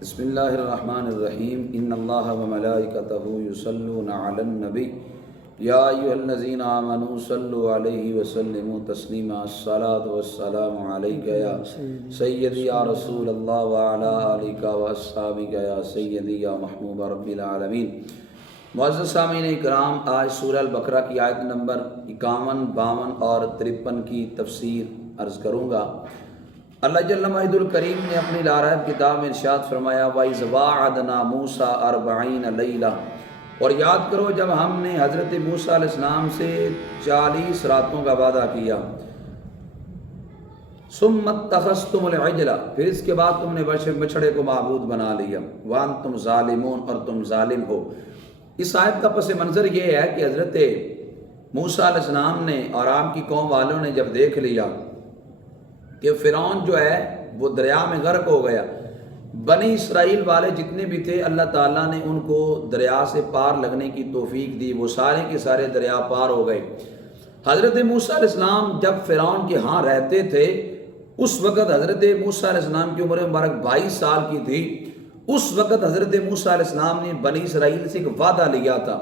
بسم اللہ الرحمن الرحیم ان اللہ وملائکتہ یصلون علی النبی یا ایھا الذین آمنوا صلوا علیہ وسلموا تسلیما الصلاۃ والسلام علیک یا سیدی یا رسول اللہ وعلی آلک واصحابک یا سیدی یا محبوب رب العالمین۔ معزز سامعین اکرام، آج سورہ البقرہ کی آیت نمبر 51، 52 اور 53 کی تفسیر عرض کروں گا۔ اللہ جل مجدہ الکریم نے اپنی لا ریب کتاب میں ارشاد فرمایا وَإِذْ وَاعَدْنَا مُوسَىٰ 40 لَيْلَةً، اور یاد کرو جب ہم نے حضرت موسیٰ علیہ السلام سے 40 راتوں کا وعدہ کیا۔ ثُمَّ اتَّخَذْتُمُ الْعِجْلَ، پھر اس کے بعد تم نے بچھڑے کو معبود بنا لیا۔ وَأَنْتُمْ ظَالِمُونَ، اور تم ظالم ہو۔ اس آیت کا پس منظر یہ ہے کہ حضرت موسیٰ علیہ السلام نے اور آپ کی قوم والوں نے جب دیکھ لیا کہ فرعون جو ہے وہ دریا میں غرق ہو گیا، بنی اسرائیل والے جتنے بھی تھے اللہ تعالیٰ نے ان کو دریا سے پار لگنے کی توفیق دی، وہ سارے کے سارے دریا پار ہو گئے۔ حضرت موسیٰ علیہ السلام جب فرعون کے ہاں رہتے تھے، اس وقت حضرت موسیٰ علیہ السلام کی عمر مبارک 22 سال کی تھی۔ اس وقت حضرت موسیٰ علیہ السلام نے بنی اسرائیل سے ایک وعدہ لیا تھا۔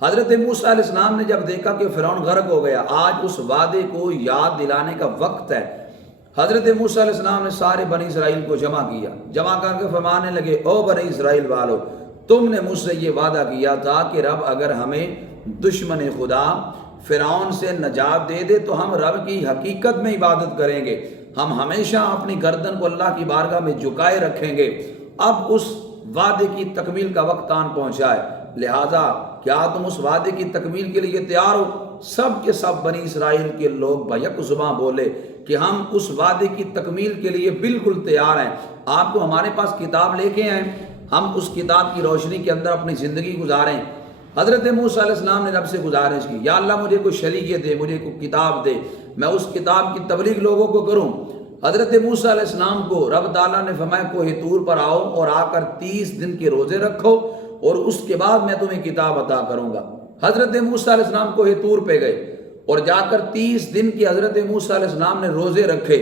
حضرت موسیٰ علیہ السلام نے جب دیکھا کہ فرعون غرق ہو گیا، آج اس وعدے کو یاد دلانے کا وقت ہے۔ حضرت موسیٰ علیہ السلام نے سارے بنی اسرائیل کو جمع کیا، جمع کر کے فرمانے لگے او بنی اسرائیل والو، تم نے مجھ سے یہ وعدہ کیا تھا کہ رب اگر ہمیں دشمن خدا فرعون سے نجات دے دے تو ہم رب کی حقیقت میں عبادت کریں گے، ہم ہمیشہ اپنی گردن کو اللہ کی بارگاہ میں جھکائے رکھیں گے۔ اب اس وعدے کی تکمیل کا وقت آن پہنچا ہے، لہٰذا کیا تم اس وعدے کی تکمیل کے لیے تیار ہو؟ سب کے سب بنی اسرائیل کے لوگ بیک زباں بولے کہ ہم اس وعدے کی تکمیل کے لیے بالکل تیار ہیں۔ آپ کو ہمارے پاس کتاب لے کے آئیں، ہم اس کتاب کی روشنی کے اندر اپنی زندگی گزاریں۔ حضرت موسیٰ علیہ السلام نے رب سے گزارش کی، یا اللہ مجھے کوئی شریعت دے، مجھے کوئی کتاب دے، میں اس کتاب کی تبلیغ لوگوں کو کروں۔ حضرت موسیٰ علیہ السلام کو رب تعالیٰ نے فرمایا کوہ طور پر آؤ اور آ کر 30 دن کے روزے رکھو اور اس کے بعد میں تمہیں کتاب عطا کروں گا۔ حضرت موسیٰ علیہ السلام کوہ طور پہ گئے اور جا کر 30 دن کی حضرت موسیٰ علیہ السلام نے روزے رکھے۔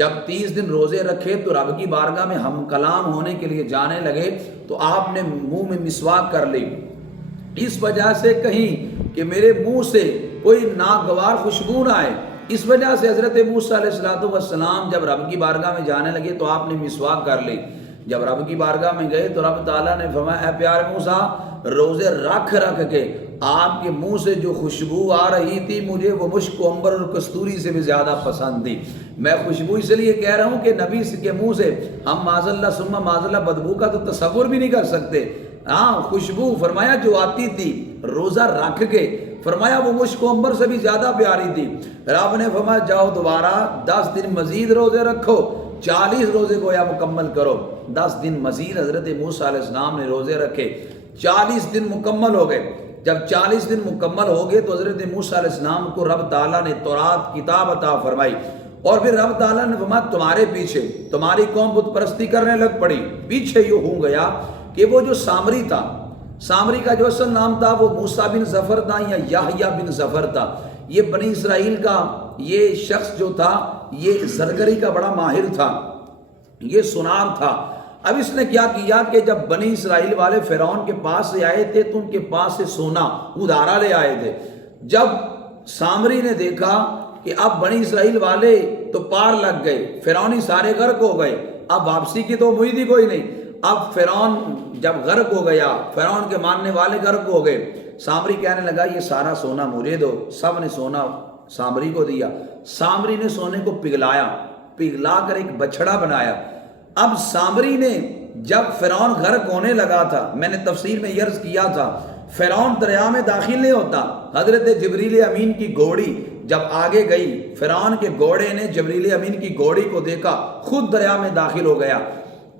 جب 30 دن روزے رکھے تو رب کی بارگاہ میں ہم کلام ہونے کے لیے جانے لگے تو آپ نے منہ میں مسواک کر لی، اس وجہ سے کہیں کہ میرے منہ سے کوئی ناگوار خوشبو نہ آئے۔ اس وجہ سے حضرت موسیٰ علیہ السلام جب رب کی بارگاہ میں جانے لگے تو آپ نے مسواک کر لی۔ جب رب کی بارگاہ میں گئے تو رب تعالیٰ نے فرمایا اے پیارے موسیٰ، روزے رکھ کے آپ کے منہ سے جو خوشبو آ رہی تھی مجھے وہ مشک و عنبر اور کستوری سے بھی زیادہ پسند تھی۔ میں خوشبو اس لیے کہہ رہا ہوں کہ نبی کے منہ سے ہم معاذ اللہ ثم معاذ اللہ بدبو کا تو تصور بھی نہیں کر سکتے۔ ہاں خوشبو فرمایا جو آتی تھی روزہ رکھ کے، فرمایا وہ مشک و عنبر سے بھی زیادہ پیاری تھی۔ رب نے فرمایا جاؤ دوبارہ 10 دن مزید روزے رکھو، 40 روزے گویا مکمل کرو۔ 10 دن مزید حضرت موسیٰ علیہ السلام نے روزے رکھے، 40 دن مکمل ہو گئے۔ جب 40 دن مکمل ہو گئے تو حضرت موسیٰ علیہ السلام کو رب تعالیٰ نے تورات کتاب عطا فرمائی، اور پھر رب تعالیٰ نے فرمایا تمہارے پیچھے تمہاری قوم بت پرستی کرنے لگ پڑی۔ پیچھے یوں ہو گیا کہ وہ جو سامری تھا، سامری کا جو اصل نام تھا وہ موسیٰ بن ظفر تھا یا یحییٰ بن ظفر تھا۔ یہ بنی اسرائیل کا یہ شخص جو تھا یہ زرگری کا بڑا ماہر تھا، یہ سنار تھا۔ اب اس نے کیا کیا کہ جب بنی اسرائیل والے فرعون کے پاس سے آئے تھے تو ان کے پاس سے سونا ادھارا لے آئے تھے۔ جب سامری نے دیکھا کہ اب بنی اسرائیل والے تو پار لگ گئے، فرعونی سارے غرق ہو گئے، اب واپسی کی تو امید ہی کوئی نہیں۔ اب فرعون جب غرق ہو گیا، فرعون کے ماننے والے غرق ہو گئے، سامری کہنے لگا یہ سارا سونا مجھے دو۔ سب نے سونا سامری کو دیا، سامری نے سونے کو پگھلا کر ایک بچھڑا بنایا۔ اب سامری نے جب فرعون غرق ہونے لگا تھا، میں نے تفسیر میں عرض کیا تھا فرعون دریا میں داخل نہیں ہوتا، حضرت جبریل امین کی گھوڑی جب آگے گئی، فرعون کے گھوڑے نے جبریل امین کی گھوڑی کو دیکھا، خود دریا میں داخل ہو گیا۔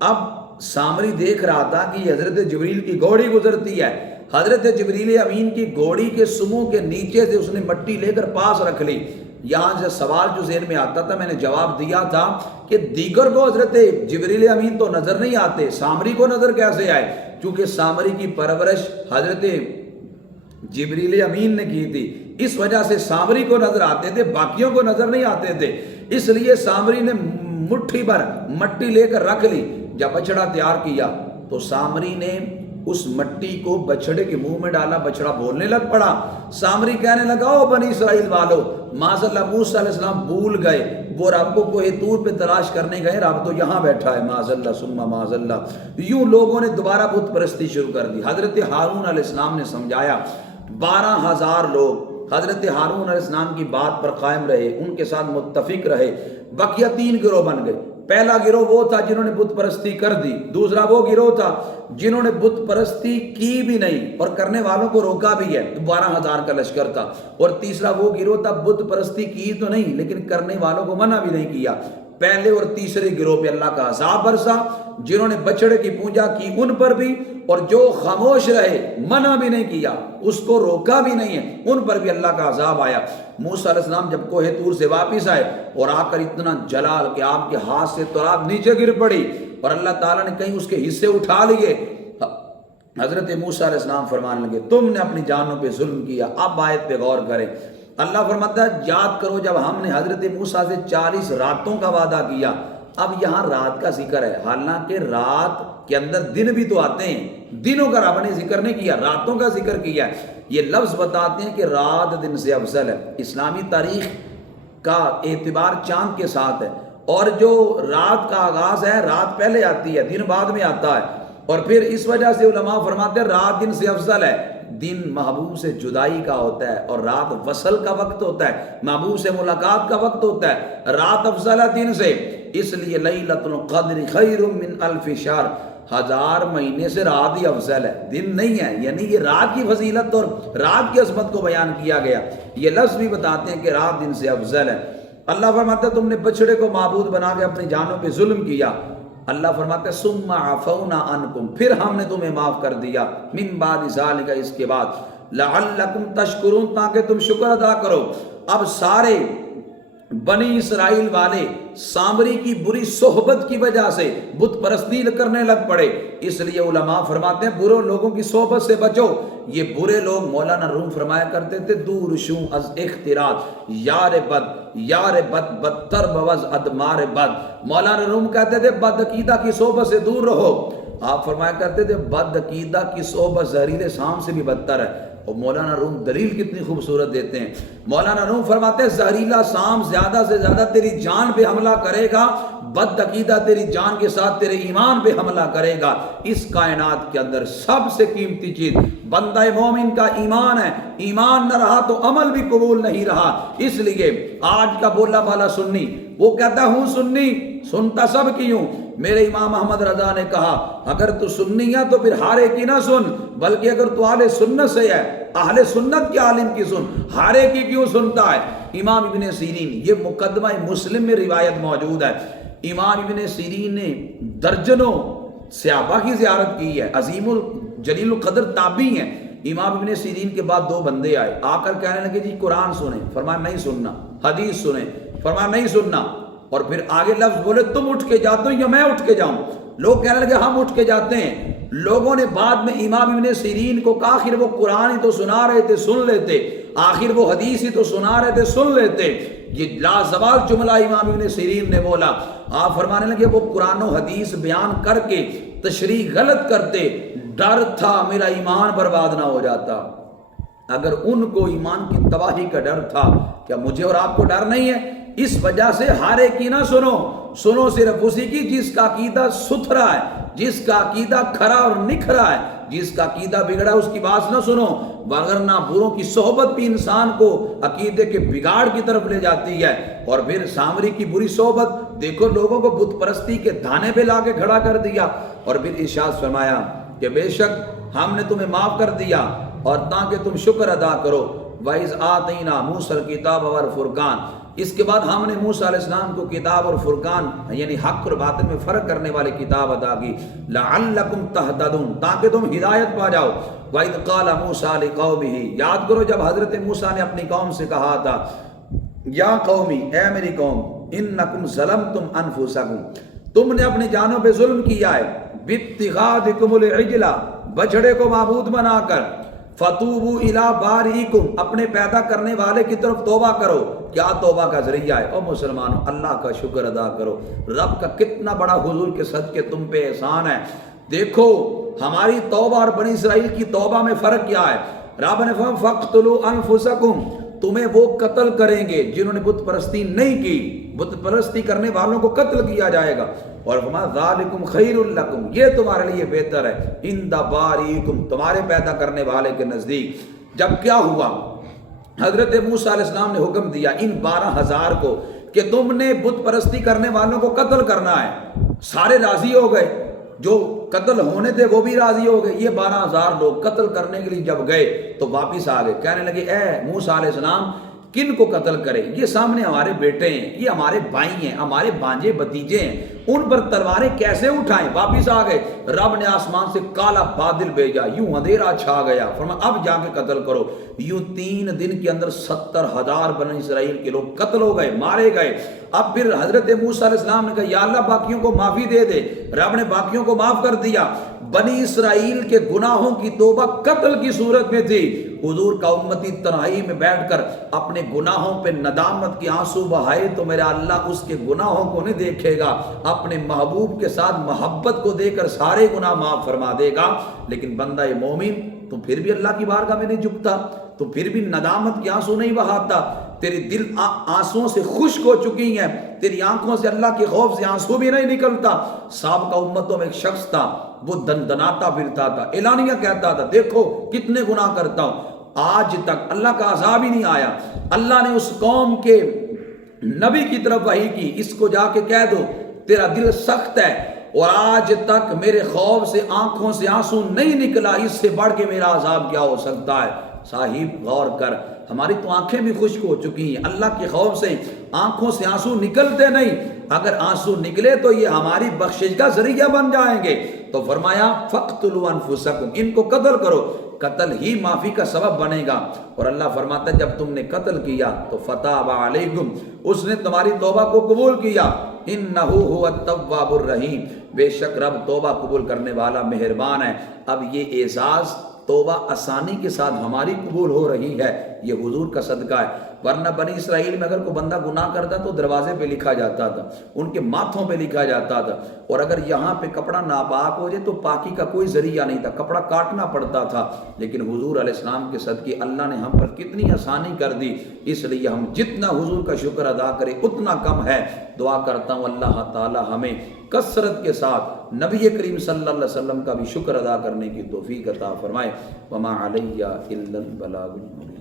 اب سامری دیکھ رہا تھا کہ یہ حضرت جبریل کی گھوڑی گزرتی ہے، حضرت جبریل امین کی گھوڑی کے سموں کے نیچے سے اس نے مٹی لے کر پاس رکھ لی۔ یہاں سے سوال جو ذہن میں آتا تھا میں نے جواب دیا تھا کہ دیگر کو حضرت جبریل امین تو نظر نہیں آتے، سامری کو نظر کیسے آئے؟ کیونکہ سامری کی پرورش حضرت جبریل امین نے کی تھی، اس وجہ سے سامری کو نظر آتے تھے، باقیوں کو نظر نہیں آتے تھے۔ اس لیے سامری نے مٹھی بھر مٹی لے کر رکھ لی، جب بچڑا تیار کیا تو سامری نے اس مٹی کو بچڑے کے منہ میں ڈالا، بچڑا بولنے لگ پڑا۔ سامری کہنے لگا او بنی اسرائیل والو، معاذ اللہ موسیٰ علیہ السلام بھول گئے، وہ رب کو کوہ طور پہ تلاش کرنے گئے، رب تو یہاں بیٹھا ہے، معاذ اللہ ثم معاذ اللہ۔ یوں لوگوں نے دوبارہ بت پرستی شروع کر دی۔ حضرت ہارون علیہ السلام نے سمجھایا، 12,000 لوگ حضرت ہارون علیہ السلام کی بات پر قائم رہے، ان کے ساتھ متفق رہے۔ بقیہ 3 گروہ بن گئے۔ پہلا گروہ وہ تھا جنہوں نے بت پرستی کر دی، دوسرا وہ گروہ تھا جنہوں نے بت پرستی کی بھی نہیں اور کرنے والوں کو روکا بھی ہے، 12,000 کا لشکر تھا، اور تیسرا وہ گروہ تھا بت پرستی کی تو نہیں لیکن کرنے والوں کو منع بھی نہیں کیا۔ پہلے اور تیسرے گروہ پہ اللہ کا عذاب برسا، جنہوں نے بچڑے کی پوجا کی ان پر بھی، اور جو خاموش رہے منع بھی نہیں کیا، اس کو روکا بھی نہیں ہے، ان پر بھی اللہ کا عذاب آیا۔ موسیٰ علیہ السلام جب کوہ طور سے واپس آئے اور آ کر اتنا جلال کہ آپ کے ہاتھ سے تراب نیچے گر پڑی اور اللہ تعالیٰ نے کہیں اس کے حصے اٹھا لیے، حضرت موسیٰ علیہ السلام فرمانے لگے تم نے اپنی جانوں پہ ظلم کیا۔ اب آیت پہ غور کریں، اللہ فرماتا ہے یاد کرو جب ہم نے حضرت موسیٰ سے 40 راتوں کا وعدہ کیا۔ اب یہاں رات کا ذکر ہے، حالانکہ رات کے اندر دن بھی تو آتے ہیں، دنوں کا رب نے ذکر نہیں کیا، راتوں کا ذکر کیا ہے۔ یہ لفظ بتاتے ہیں کہ رات دن سے افضل ہے۔ اسلامی تاریخ کا اعتبار چاند کے ساتھ ہے، اور جو رات کا آغاز ہے رات پہلے آتی ہے، دن بعد میں آتا ہے، اور پھر اس وجہ سے علماء فرماتے ہیں رات دن سے افضل ہے۔ دن محبوب سے جدائی کا ہوتا ہے اور رات وصل کا وقت ہوتا ہے، محبوب سے ملاقات کا وقت ہوتا ہے، رات افضل ہے دن سے، اس لیے لیلۃ القدر خیر من الف شہر، 1000 مہینے سے رات ہی افضل ہے، دن نہیں ہے۔ یعنی یہ رات کی فضیلت اور رات کی عظمت کو بیان کیا گیا۔ یہ لفظ بھی بتاتے ہیں کہ رات دن سے افضل ہے۔ اللہ فرماتا ہے تم نے بچڑے کو معبود بنا کے اپنی جانوں پہ ظلم کیا۔ اللہ فرماتا ہے ثم عفونا عنکم، پھر ہم نے تمہیں معاف کر دیا، من بعد ذالک، اس کے بعد، لعلکم تشکرون، تاکہ تم شکر ادا کرو۔ اب سارے بنی اسرائیل والے سامری کی بری صحبت کی وجہ سے بت پرستی کرنے لگ پڑے، اس لیے علماء فرماتے ہیں برے لوگوں کی صحبت سے بچو۔ یہ برے لوگ، مولانا روم فرمایا کرتے تھے دور شوں از اختلاط، یار بد بدتر بوز ادمار بد۔ مولانا روم کہتے تھے بد عقیدہ کی صحبت سے دور رہو، آپ فرمایا کرتے تھے بد عقیدہ کی صحبت زہریلے سام سے بھی بدتر ہے۔ اور مولانا روم دلیل کتنی خوبصورت دیتے ہیں، مولانا روم فرماتے ہیں زہریلا سام زیادہ سے زیادہ تیری جان پہ حملہ کرے گا، بد عقیدہ تیری جان کے ساتھ تیرے ایمان پہ حملہ کرے گا۔ اس کائنات کے اندر سب سے قیمتی چیز بندہ مومن کا ایمان ہے، ایمان نہ رہا تو عمل بھی قبول نہیں رہا۔ اس لیے آج کا بولا بالا سنی وہ کہتا ہوں سنی، سنتا سب کی ہوں۔ میرے امام احمد رضا نے کہا اگر تو سنی ہے تو پھر ہارے کی نہ سن، بلکہ اگر تو اہل سنت سے ہے، اہل سنت کے عالم کی سن، ہارے کی کیوں سنتا ہے؟ امام ابن سیرین، یہ مقدمہ مسلم میں روایت موجود ہے، امام ابن سیرین نے درجنوں صحابہ کی زیارت کی ہے، عظیم الجلیل القدر تابعی ہیں۔ امام ابن سیرین کے بعد 2 بندے آئے، آ کر کہنے لگے جی قرآن سنیں، فرمایا نہیں سننا، حدیث سنیں، فرمایا نہیں سننا، اور پھر آگے لفظ بولے تم اٹھ کے جاتے ہو یا میں اٹھ کے جاؤں؟ لوگ کہنے لگے ہم اٹھ کے جاتے ہیں۔ لوگوں نے بعد میں امام ابن سیرین کو کہا آخر وہ قرآن ہی تو سنا رہے تھے سن لیتے، آخر وہ حدیث ہی تو سنا رہے تھے سن لیتے۔ یہ لازوال جملہ امام ابن سیرین نے بولا، آپ فرمانے لگے وہ قرآن و حدیث بیان کر کے تشریح غلط کرتے، ڈر تھا میرا ایمان برباد نہ ہو جاتا۔ اگر ان کو ایمان کی تباہی کا ڈر تھا، کیا مجھے اور آپ کو ڈر نہیں ہے؟ اس وجہ سے ہارے کی نہ سنو، سنو صرف اسی کی جس کا عقیدہ ستھرا ہے، جس کا عقیدہ کھرا اور نکھرا ہے، جس کا عقیدہ بگڑا اس کی بات نہ سنو، وگرنہ بروں کی صحبت بھی انسان کو عقیدے کے بگاڑ کی طرف لے جاتی ہے۔ اور پھر سامری کی بری صحبت، دیکھو لوگوں کو بت پرستی کے دھانے پہ لا کے کھڑا کر دیا، اور پھر ارشاد فرمایا کہ بے شک ہم نے تمہیں معاف کر دیا اور تاکہ تم شکر ادا کرو۔ وَإِذْ آتَيْنَا مُوسَى الْكِتَابَ وَالْفُرْقَانَ، اس کے بعد ہم نے موسیٰ علیہ السلام کو کتاب اور فرقان یعنی حق اور باطل میں فرق کرنے والی کتاب عطا کی، لعلکم تہتدون، تاکہ تم ہدایت پا جاؤ۔ وَإِذْ قَالَ مُوسَىٰ لِقَوْمِهِ، یاد کرو جب حضرت موسیٰ نے اپنی قوم سے کہا تھا یا قومی، اے میری قوم، انکم ظلمتم انفسکم، تم نے اپنی جانوں پہ ظلم کیا ہے، باتخاذکم العجل، بچڑے کو معبود بنا کر، فتوبوا الی بارئکم، اپنے پیدا کرنے والے کی طرف توبہ کرو۔ کیا توبہ کا ذریعہ ہے۔ او مسلمانوں، اللہ کا شکر ادا کرو، رب کا کتنا بڑا حضور کے صدقے تم پہ احسان ہے۔ دیکھو ہماری توبہ اور بنی اسرائیل کی توبہ میں فرق کیا ہے۔ رب نے فرمایا فَاقْتُلُوا أَنفُسَكُمْ، تمہیں وہ قتل کریں گے جنہوں نے بت پرستی نہیں کی، بت پرستی کرنے والوں کو قتل کیا جائے گا۔ اور فرمایا ذَلِكُمْ خَيْرٌ لَكُمْ، یہ تمہارے لیے بہتر ہے، عِندَ بَارِئِكُمْ، تمہارے پیدا کرنے والے کے نزدیک۔ جب کیا ہوا، حضرت موسیٰ علیہ السلام نے حکم دیا ان 12,000 کو کہ تم نے بت پرستی کرنے والوں کو قتل کرنا ہے، سارے راضی ہو گئے، جو قتل ہونے تھے وہ بھی راضی ہو گئے۔ یہ 12,000 لوگ قتل کرنے کے لیے جب گئے تو واپس آ گئے، کہنے لگے اے موسیٰ علیہ السلام کن کو قتل کرے، یہ سامنے ہمارے بیٹے ہیں، یہ ہمارے بھائی ہیں، ہمارے بھانجے بھتیجے ہیں، ان پر تلواریں کیسے اٹھائیں۔ واپس آ گئے، رب نے آسمان سے کالا بادل بھیجا، یوں اندھیرا چھا گیا، فرمایا اب جا کے قتل کرو۔ یوں 3 دن کے اندر 70,000 بنی اسرائیل کے لوگ قتل ہو گئے، مارے گئے۔ اب پھر حضرت موسیٰ علیہ السلام نے کہا یا اللہ باقیوں کو معافی دے دے، رب نے باقیوں کو معاف کر دیا۔ بنی اسرائیل کے گناہوں کی توبہ قتل کی صورت میں تھی۔ حضور کا امتی تنہائی میں بیٹھ کر اپنے گناہوں پہ ندامت کے آنسو بہائے تو میرا اللہ اس کے گناہوں کو نہیں دیکھے گا، اپنے محبوب کے ساتھ محبت کو دے کر سارے گناہ معاف فرما دے گا۔ لیکن بندہ مومن تو پھر بھی اللہ کی بارگاہ میں نہیں جھکتا، تو پھر بھی ندامت کے آنسو نہیں بہاتا، تیری دل آنسوؤں سے خشک ہو چکی ہیں، تیری آنکھوں سے اللہ کے خوف سے آنسو بھی نہیں نکلتا۔ سابقہ امتوں میں ایک شخص تھا، وہ دندناتا پھرتا تھا، اعلانیہ کہتا تھا دیکھو کتنے گناہ کرتا ہوں، آج تک اللہ کا عذاب ہی نہیں آیا۔ اللہ نے اس قوم کے نبی کی طرف وحی کی، اس کو جا کے کہہ دو تیرا دل سخت ہے، اور آج تک میرے خوف سے آنکھوں سے آنسو نہیں نکلا، اس سے بڑھ کے میرا عذاب کیا ہو سکتا ہے۔ صاحب غور کر، ہماری تو آنکھیں بھی خشک ہو چکی ہیں، اللہ کے خوف سے آنکھوں سے آنسو نکلتے نہیں، اگر آنسو نکلے تو یہ ہماری بخشش کا ذریعہ بن جائیں گے۔ تو فرمایا فَاقْتُلُوا أَنفُسَكُمْ، ان کو قتل کرو، قتل ہی معافی کا سبب بنے گا۔ اور اللہ فرماتا ہے جب تم نے قتل کیا تو فَتَابَ عَلَيْكُمْ، اس نے تمہاری توبہ کو قبول کیا، إِنَّهُ هُوَ التَّوَّابُ الرَّحِيمُ، بے شک رب توبہ قبول کرنے والا مہربان ہے۔ اب یہ اعزاز توبہ آسانی کے ساتھ ہماری قبول ہو رہی ہے، یہ حضور کا صدقہ ہے۔ ورنہ بنی اسرائیل میں اگر کوئی بندہ گناہ کرتا تو دروازے پہ لکھا جاتا تھا، ان کے ماتھوں پہ لکھا جاتا تھا، اور اگر یہاں پہ کپڑا ناپاک ہو جائے تو پاکی کا کوئی ذریعہ نہیں تھا، کپڑا کاٹنا پڑتا تھا۔ لیکن حضور علیہ السلام کے صدقے اللہ نے ہم پر کتنی آسانی کر دی، اس لیے ہم جتنا حضور کا شکر ادا کریں اتنا کم ہے۔ دعا کرتا ہوں اللہ تعالی ہمیں کثرت کے ساتھ نبی کریم صلی اللہ علیہ وسلم کا بھی شکر ادا کرنے کی توفیق عطا فرمائے۔ وما علیہ الا البلاغ المبین۔